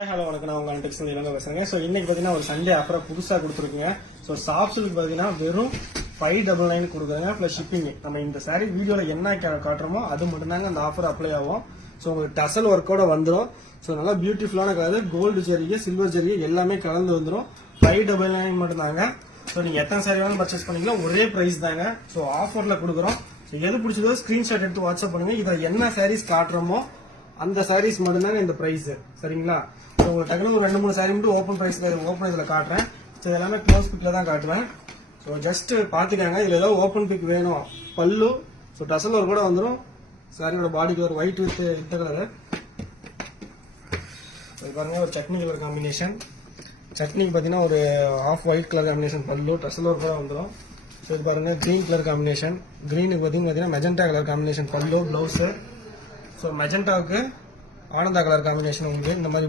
Hello வணக்கம், நான் உங்க டெக்ஸ்டைல் இளங்க பேசுறேங்க. ஸோ இன்னைக்கு பார்த்தீங்கன்னா ஒரு சண்டே ஆஃபரை புதுசாக கொடுத்துருக்குங்க. ஸோ சாப்ஸுக்கு பார்த்தீங்கன்னா வெறும் 599 கொடுக்குறாங்க ப்ளஸ் ஷிப்பிங். நம்ம இந்த சாரி வீடியோவில் என்ன காட்டுறோமோ அது மட்டும்தாங்க அந்த ஆஃபர் அப்ளை ஆகும். ஸோ உங்களுக்கு டசல் ஒர்க்கோட வந்துடும். ஸோ நல்லா பியூட்டிஃபுல்லான கலர், கோல்டு ஜெரிகை, சில்வர் ஜெரிகை எல்லாமே கலந்து வந்துடும். 599 மட்டும்தாங்க. ஸோ நீங்கள் எத்தனை சாரி வேணாலும் பர்ச்சேஸ் பண்ணிக்கலாம், ஒரே ப்ரைஸ் தாங்க. ஸோ ஆஃபரில் கொடுக்குறோம். ஸோ எது பிடிச்சதோ ஸ்க்ரீன்ஷாட் எடுத்து வாட்ஸ்அப் பண்ணுங்க. இதில் என்ன சாரீஸ் காட்டுறோமோ அந்த சாரீஸ் மட்டும்தாங்க இந்த ப்ரைஸ், சரிங்களா? ஸோ உங்களுக்கு டக்குனு ஒரு 2-3 சாரி மட்டும் ஓப்பன் இதில் காட்டுறேன். ஸோ எல்லாமே க்ளோஸ் பிக்கில் தான் காட்டுவேன். ஸோ ஜஸ்ட் பார்த்துக்காங்க. இதில் ஏதாவது ஓப்பன் பிக் வேணும், பல்லு, ஸோ டசல் ஒரு கூட வந்துடும். சாரியோட பாடி கலர் ஒயிட் வித் இந்த கலரு. இது பாருங்க, ஒரு சட்னி கலர் காம்பினேஷன். சட்னிக்கு பார்த்தீங்கன்னா ஒரு ஆஃப் ஒயிட் கலர் காம்பினேஷன் பல்லு, டசல் ஒரு கூட வந்துடும். ஸோ இது பாருங்க, கிரீன் கலர் காம்பினேஷன். கிரீனுக்கு பார்த்தீங்கன்னா magenta colour combination pallu, blouse. So மெஜெண்டாவுக்கு ஆனந்தா கலர் காம்பினேஷன் உங்களுக்கு இந்த மாதிரி